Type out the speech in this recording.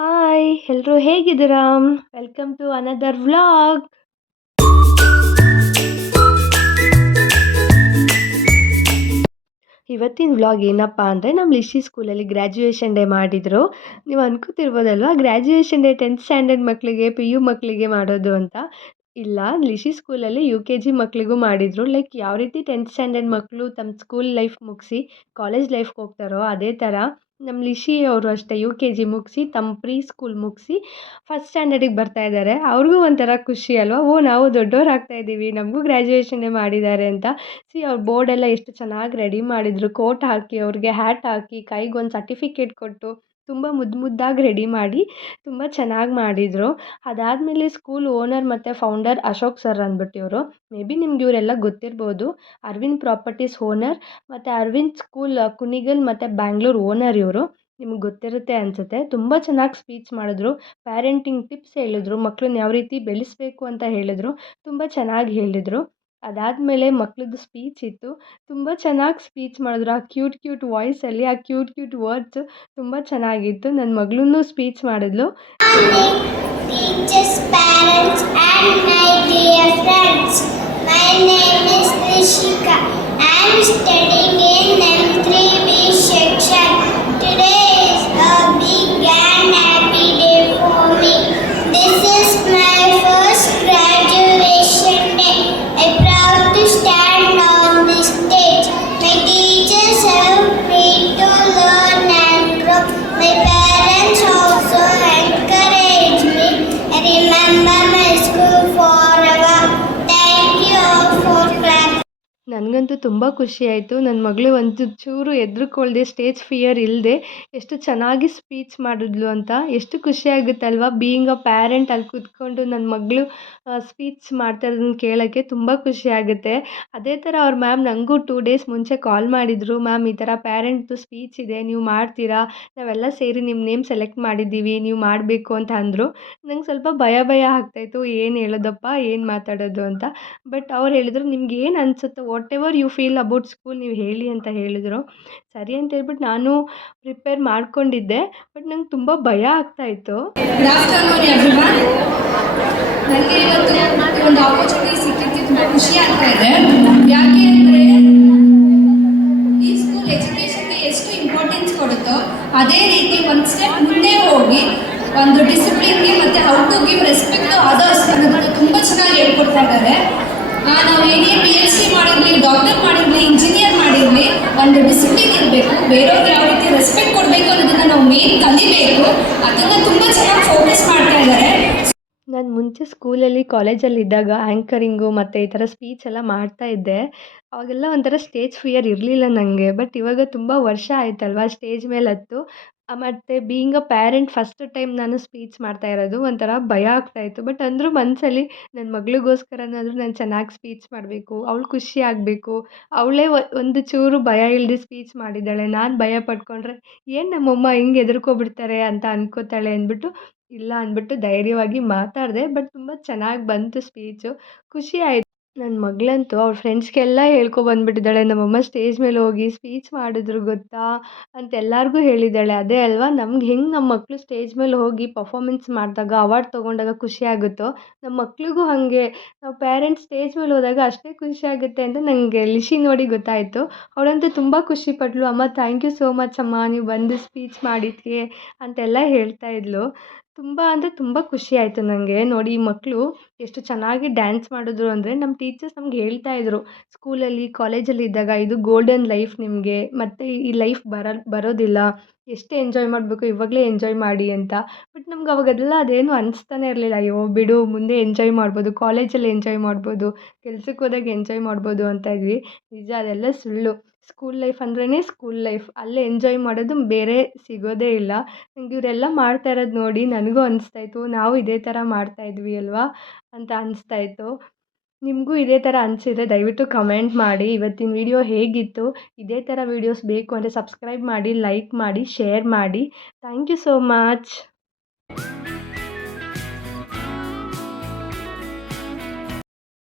Hi ಎಲ್ರೂ ಹೇಗಿದ್ದೀರಾ? Welcome to another vlog. ಇವತ್ತಿನ ವ್ಲಾಗ್ ಏನಪ್ಪ ಅಂದರೆ ನಮ್ಮ ಲಿಶಿ ಸ್ಕೂಲಲ್ಲಿ ಗ್ರ್ಯಾಜುಯೇಷನ್ ಡೇ ಮಾಡಿದರು. ನೀವು ಅನ್ಕೋತಿರ್ಬೋದಲ್ವಾ ಗ್ರ್ಯಾಜುಯೇಷನ್ ಡೇ 10th ಸ್ಟ್ಯಾಂಡರ್ಡ್ ಮಕ್ಕಳಿಗೆ PU ಮಕ್ಕಳಿಗೆ ಮಾಡೋದು ಅಂತ. ಇಲ್ಲ, ಲಿಶಿ ಸ್ಕೂಲಲ್ಲಿ UKG ಮಕ್ಕಳಿಗೂ ಮಾಡಿದರು. ಲೈಕ್ ಯಾವ ರೀತಿ 10th ಸ್ಟ್ಯಾಂಡರ್ಡ್ ಮಕ್ಕಳು ತಮ್ಮ ಸ್ಕೂಲ್ ಲೈಫ್ ಮುಗಿಸಿ ಕಾಲೇಜ್ ಲೈಫ್ಗೆ ಹೋಗ್ತಾರೋ ಅದೇ ಥರ ನಮ್ಮ ಲಿಶಿ ಅವರು ಅಷ್ಟೇ UKG ಮುಗಿಸಿ ತಮ್ಮ ಪ್ರೀ ಸ್ಕೂಲ್ ಮುಗಿಸಿ ಫಸ್ಟ್ ಸ್ಟ್ಯಾಂಡರ್ಡಿಗೆ ಬರ್ತಾ ಇದ್ದಾರೆ. ಅವ್ರಿಗೂ ಒಂಥರ ಖುಷಿ ಅಲ್ವಾ, ನಾವು ದೊಡ್ಡವ್ರು ಆಗ್ತಾ ಇದ್ದೀವಿ, ನಮಗೂ ಗ್ರ್ಯಾಜುಯೇಷನ್ ಡೇ ಮಾಡಿದ್ದಾರೆ ಅಂತ. ಅವ್ರ ಬೋರ್ಡೆಲ್ಲ ಎಷ್ಟು ಚೆನ್ನಾಗಿ ರೆಡಿ ಮಾಡಿದರು, ಕೋಟ್ ಹಾಕಿ ಅವ್ರಿಗೆ ಹ್ಯಾಟ್ ಹಾಕಿ ಕೈಗೊಂದು ಸರ್ಟಿಫಿಕೇಟ್ ಕೊಟ್ಟು ತುಂಬ ಮುದ್ದಾಗಿ ರೆಡಿ ಮಾಡಿ ತುಂಬ ಚೆನ್ನಾಗಿ ಮಾಡಿದರು. ಅದಾದಮೇಲೆ ಸ್ಕೂಲ್ ಓನರ್ ಮತ್ತು ಫೌಂಡರ್ ಅಶೋಕ್ ಸರ್ ಅಂದ್ಬಿಟ್ಟು ಇವರು. ಮೇ ಬಿ ನಿಮ್ಗೆ ಇವರೆಲ್ಲ ಗೊತ್ತಿರ್ಬೋದು. ಅರವಿಂದ್ ಪ್ರಾಪರ್ಟೀಸ್ ಓನರ್ ಮತ್ತು ಅರವಿಂದ್ ಸ್ಕೂಲ್ ಕುಣಿಗಲ್ ಮತ್ತು ಬ್ಯಾಂಗ್ಳೂರ್ ಓನರ್ ಇವರು. ನಿಮ್ಗೆ ಗೊತ್ತಿರುತ್ತೆ ಅನಿಸುತ್ತೆ. ತುಂಬ ಚೆನ್ನಾಗಿ ಸ್ಪೀಚ್ ಮಾಡಿದ್ರು, ಪ್ಯಾರೆಂಟಿಂಗ್ ಟಿಪ್ಸ್ ಹೇಳಿದ್ರು, ಮಕ್ಕಳನ್ನ ಯಾವ ರೀತಿ ಬೆಳೆಸಬೇಕು ಅಂತ ಹೇಳಿದ್ರು, ತುಂಬ ಚೆನ್ನಾಗಿ ಹೇಳಿದರು. ಅದಾದಮೇಲೆ ಮಕ್ಳದ್ದು ಸ್ಪೀಚ್ ಇತ್ತು, ತುಂಬ ಚೆನ್ನಾಗಿ ಸ್ಪೀಚ್ ಮಾಡಿದ್ರು. ಆ ಕ್ಯೂಟ್ ವಾಯ್ಸಲ್ಲಿ ಆ ಕ್ಯೂಟ್ ವರ್ಡ್ಸು ತುಂಬ ಚೆನ್ನಾಗಿತ್ತು. ನನ್ನ ಮಗಳೂ ಸ್ಪೀಚ್ ಮಾಡಿದ್ಲು. Teachers, parents and my dear friends, my name is Rishika. I am studying in M3B section. Today is a big and happy day for me. This is my first graduation day. I am proud to stand on this stage. My teachers have made to learn and grow. My parents also encourage me. I remember my school forever. Thank you all for clapping. ನನಗಂತೂ ತುಂಬ ಖುಷಿ ಆಯಿತು. ನನ್ನ ಮಗಳು ಒಂದು ಚೂರು ಹೆದ್ರುಕೊಳ್ದೆ, stage fear ಇಲ್ಲದೆ ಎಷ್ಟು ಚೆನ್ನಾಗಿ ಸ್ಪೀಚ್ ಮಾಡಿದ್ಲು ಅಂತ. ಎಷ್ಟು ಖುಷಿ ಆಗುತ್ತಲ್ವ, ಬೀಯಿಂಗ್ ಅ ಪ್ಯಾರೆಂಟ್ ಅಲ್ಲಿ ಕೂತ್ಕೊಂಡು ನನ್ನ ಮಗಳು ಸ್ಪೀಚ್ ಮಾಡ್ತಾ ಇರೋದನ್ನ ಕೇಳೋಕ್ಕೆ ತುಂಬ ಖುಷಿ ಆಗುತ್ತೆ. ಅದೇ ಥರ ಅವ್ರ ಮ್ಯಾಮ್ ನನಗೂ 2 ಡೇಸ್ ಮುಂಚೆ ಕಾಲ್ ಮಾಡಿದರು. ಮ್ಯಾಮ್ ಈ ಥರ ಪ್ಯಾರೆಂಟ್ದು ಸ್ಪೀಚ್ ಇದೆ, ನೀವು ಮಾಡ್ತೀರಾ? ನಾವೆಲ್ಲ ಸೇರಿ ನಿಮ್ಮ ನೇಮ್ ಸೆಲೆಕ್ಟ್ ಮಾಡಿದ್ದೀವಿ, ನೀವು ಮಾಡಬೇಕು ಅಂತ ಅಂದರು. ನಂಗೆ ಸ್ವಲ್ಪ ಭಯ ಆಗ್ತಾಯಿತ್ತು, ಏನು ಹೇಳೋದಪ್ಪ, ಏನು ಮಾತಾಡೋದು ಅಂತ. ಬಟ್ ಅವ್ರು ಹೇಳಿದ್ರು, ನಿಮ್ಗೆ ಏನು ಅನಿಸುತ್ತೋ whatever you feel about school ನೀವು ಹೇಳಿ ಅಂತ ಹೇಳಿದರು. ಸರಿ ಅಂತ ಹೇಳ್ಬಿಟ್ಟು ನಾನು ಪ್ರಿಪೇರ್ ಮಾಡ್ಕೊಂಡಿದ್ದೆ. ಬಟ್ ನಂಗೆ ತುಂಬ ಭಯ ಆಗ್ತಾಯಿತ್ತು. ನನಗೆ ಇವತ್ತು ಒಂದು ಆಪರ್ಚುನಿಟಿ ಸಿಕ್ಕಿದ್ದು ತುಂಬ ಖುಷಿ ಆಗ್ತಾ ಇದೆ. ಯಾಕೆ ಅಂದರೆ ಈ ಸ್ಕೂಲ್ ಎಜುಕೇಷನ್ಗೆ ಎಷ್ಟು ಇಂಪಾರ್ಟೆನ್ಸ್ ಕೊಡುತ್ತೋ ಅದೇ ರೀತಿ ಒಂದು ಸ್ಟೆಪ್ ಮುಂದೆ ಹೋಗಿ ಒಂದು ಡಿಸಿಪ್ಲಿನ್ಗೆ ಮತ್ತು how to give respect others ಅನ್ನೋದನ್ನು ತುಂಬ ಚೆನ್ನಾಗಿ ಹೇಳ್ಕೊಡ್ತಾ ಇದ್ದಾರೆ. ನಾವು ಏನೇ PhD ಮಾಡಿರಲಿ, ಡಾಕ್ಟರ್ ಮಾಡಿರಲಿ, ಇಂಜಿನಿಯರ್ ಮಾಡಿರಲಿ, ಒಂದು ಡಿಸಿಪ್ಲಿನ್ ಇರಬೇಕು. ಬೇರೆಯವ್ರಿಗೆ ಯಾವ ರೀತಿ ರೆಸ್ಪೆಕ್ಟ್ ಕೊಡಬೇಕು ಅನ್ನೋದನ್ನು ನಾವು ಮೇನ್ ಕಲಿಬೇಕು. ಅದನ್ನು ತುಂಬ ಚೆನ್ನಾಗಿ ಫೋಕಸ್ ಮಾಡ್ತಾ ಇದ್ದಾರೆ. ನಾನು ಮುಂಚೆ ಸ್ಕೂಲಲ್ಲಿ ಕಾಲೇಜಲ್ಲಿ ಇದ್ದಾಗ ಆ್ಯಂಕರಿಂಗು ಮತ್ತು ಈ ಥರ ಸ್ಪೀಚ್ ಎಲ್ಲ ಮಾಡ್ತಾ ಇದ್ದೆ. ಅವಾಗೆಲ್ಲ ಒಂಥರ ಸ್ಟೇಜ್ ಫಿಯರ್ ಇರಲಿಲ್ಲ ನನಗೆ. ಬಟ್ ಇವಾಗ ತುಂಬ ವರ್ಷ ಆಯ್ತಲ್ವ ಸ್ಟೇಜ್ ಮೇಲೆ ಹತ್ತು. ಮತ್ತು being a parent first time ನಾನು ಸ್ಪೀಚ್ ಮಾಡ್ತಾ ಇರೋದು, ಒಂಥರ ಭಯ ಆಗ್ತಾಯಿತ್ತು. ಬಟ್ ಅಂದರೂ ಮನಸ್ಸಲ್ಲಿ ನನ್ನ ಮಗಳಿಗೋಸ್ಕರನಾದರೂ ನಾನು ಚೆನ್ನಾಗಿ ಸ್ಪೀಚ್ ಮಾಡಬೇಕು, ಅವಳು ಖುಷಿ ಆಗಬೇಕು, ಅವಳೇ ಒಂದು ಚೂರು ಭಯ ಇಲ್ಲದೆ ಸ್ಪೀಚ್ ಮಾಡಿದ್ದಾಳೆ, ನಾನು ಭಯ ಪಟ್ಕೊಂಡ್ರೆ ಏನು ನಮ್ಮಮ್ಮ ಹಿಂಗೆ ಹೆದರ್ಕೊಬಿಡ್ತಾರೆ ಅಂತ ಅನ್ಕೋತಾಳೆ ಅಂದ್ಬಿಟ್ಟು ಇಲ್ಲ ಅಂದ್ಬಿಟ್ಟು ಧೈರ್ಯವಾಗಿ ಮಾತಾಡಿದೆ. ಬಟ್ ತುಂಬ ಚೆನ್ನಾಗಿ ಬಂತು ಸ್ಪೀಚು, ಖುಷಿ ಆಯಿತು. ನನ್ನ ಮಗಳಂತೂ ಅವ್ಳ ಫ್ರೆಂಡ್ಸ್ಗೆಲ್ಲ ಹೇಳ್ಕೊಬಂದ್ಬಿಟ್ಟಿದ್ದಾಳೆ, ನಮ್ಮಮ್ಮ ಸ್ಟೇಜ್ ಮೇಲೆ ಹೋಗಿ ಸ್ಪೀಚ್ ಮಾಡಿದ್ರು ಗೊತ್ತಾ ಅಂತ ಎಲ್ಲರಿಗೂ ಹೇಳಿದ್ದಾಳೆ. ಅದೇ ಅಲ್ವಾ, ನಮ್ಗೆ ಹೆಂಗೆ ನಮ್ಮ ಮಕ್ಕಳು ಸ್ಟೇಜ್ ಮೇಲೆ ಹೋಗಿ ಪರ್ಫಾಮೆನ್ಸ್ ಮಾಡಿದಾಗ ಅವಾರ್ಡ್ ತೊಗೊಂಡಾಗ ಖುಷಿ ಆಗುತ್ತೋ, ನಮ್ಮ ಮಕ್ಳಿಗೂ ಹಾಗೆ ನಾವು ಪೇರೆಂಟ್ಸ್ ಸ್ಟೇಜ್ ಮೇಲೆ ಹೋದಾಗ ಅಷ್ಟೇ ಖುಷಿ ಆಗುತ್ತೆ ಅಂತ ನನಗೆ ಲಿಶಿ ನೋಡಿ ಗೊತ್ತಾಯಿತು. ಅವಳಂತೂ ತುಂಬ ಖುಷಿಪಟ್ಲು. ಅಮ್ಮ ಥ್ಯಾಂಕ್ ಯು ಸೋ ಮಚ್ ಅಮ್ಮ, ನೀವು ಬಂದು ಸ್ಪೀಚ್ ಮಾಡಿದ್ದಕ್ಕೆ ಅಂತೆಲ್ಲ ಹೇಳ್ತಾ ಇದ್ಲು. ತುಂಬ ಅಂದರೆ ತುಂಬ ಖುಷಿ ಆಯಿತು ನನಗೆ ನೋಡಿ. ಈ ಮಕ್ಕಳು ಎಷ್ಟು ಚೆನ್ನಾಗಿ ಡ್ಯಾನ್ಸ್ ಮಾಡಿದ್ರು ಅಂದರೆ ನಮ್ಮ ಟೀಚರ್ಸ್ ನಮ್ಗೆ ಹೇಳ್ತಾಯಿದ್ರು, ಸ್ಕೂಲಲ್ಲಿ ಕಾಲೇಜಲ್ಲಿ ಇದ್ದಾಗ ಇದು ಗೋಲ್ಡನ್ ಲೈಫ್ ನಿಮಗೆ, ಮತ್ತು ಈ ಲೈಫ್ ಬರೋದಿಲ್ಲ, ಎಷ್ಟು ಎಂಜಾಯ್ ಮಾಡಬೇಕು ಇವಾಗಲೇ ಎಂಜಾಯ್ ಮಾಡಿ ಅಂತ. ಬಟ್ ನಮ್ಗೆ ಅವಾಗೆಲ್ಲ ಅದೇನು ಅನಿಸ್ತಾನೆ ಇರಲಿಲ್ಲ. ಅಯ್ಯೋ ಬಿಡು, ಮುಂದೆ ಎಂಜಾಯ್ ಮಾಡ್ಬೋದು, ಕಾಲೇಜಲ್ಲಿ ಎಂಜಾಯ್ ಮಾಡ್ಬೋದು, ಕೆಲ್ಸಕ್ಕೆ ಹೋದಾಗ ಎಂಜಾಯ್ ಮಾಡ್ಬೋದು ಅಂತ ಇದ್ವಿ. ನಿಜ ಅದೆಲ್ಲ ಸುಳ್ಳು. ಸ್ಕೂಲ್ ಲೈಫ್ ಅಂದ್ರೇ ಸ್ಕೂಲ್ ಲೈಫ್, ಅಲ್ಲೇ ಎಂಜಾಯ್ ಮಾಡೋದು ಬೇರೆ ಸಿಗೋದೇ ಇಲ್ಲ. ನಂಗೆ ಇವರೆಲ್ಲ ಮಾಡ್ತಾ ಇರೋದು ನೋಡಿ ನನಗೂ ಅನಿಸ್ತಾಯಿತ್ತು, ನಾವು ಇದೇ ಥರ ಮಾಡ್ತಾಯಿದ್ವಿ ಅಲ್ವಾ ಅಂತ ಅನಿಸ್ತಾಯಿತ್ತು. ನಿಮಗೂ ಇದೇ ಥರ ಅನಿಸಿದರೆ ದಯವಿಟ್ಟು ಕಮೆಂಟ್ ಮಾಡಿ. ಇವತ್ತಿನ ವಿಡಿಯೋ ಹೇಗಿತ್ತು? ಇದೇ ಥರ ವೀಡಿಯೋಸ್ ಬೇಕು ಅಂದರೆ ಸಬ್ಸ್ಕ್ರೈಬ್ ಮಾಡಿ, ಲೈಕ್ ಮಾಡಿ, ಶೇರ್ ಮಾಡಿ. Thank you so much.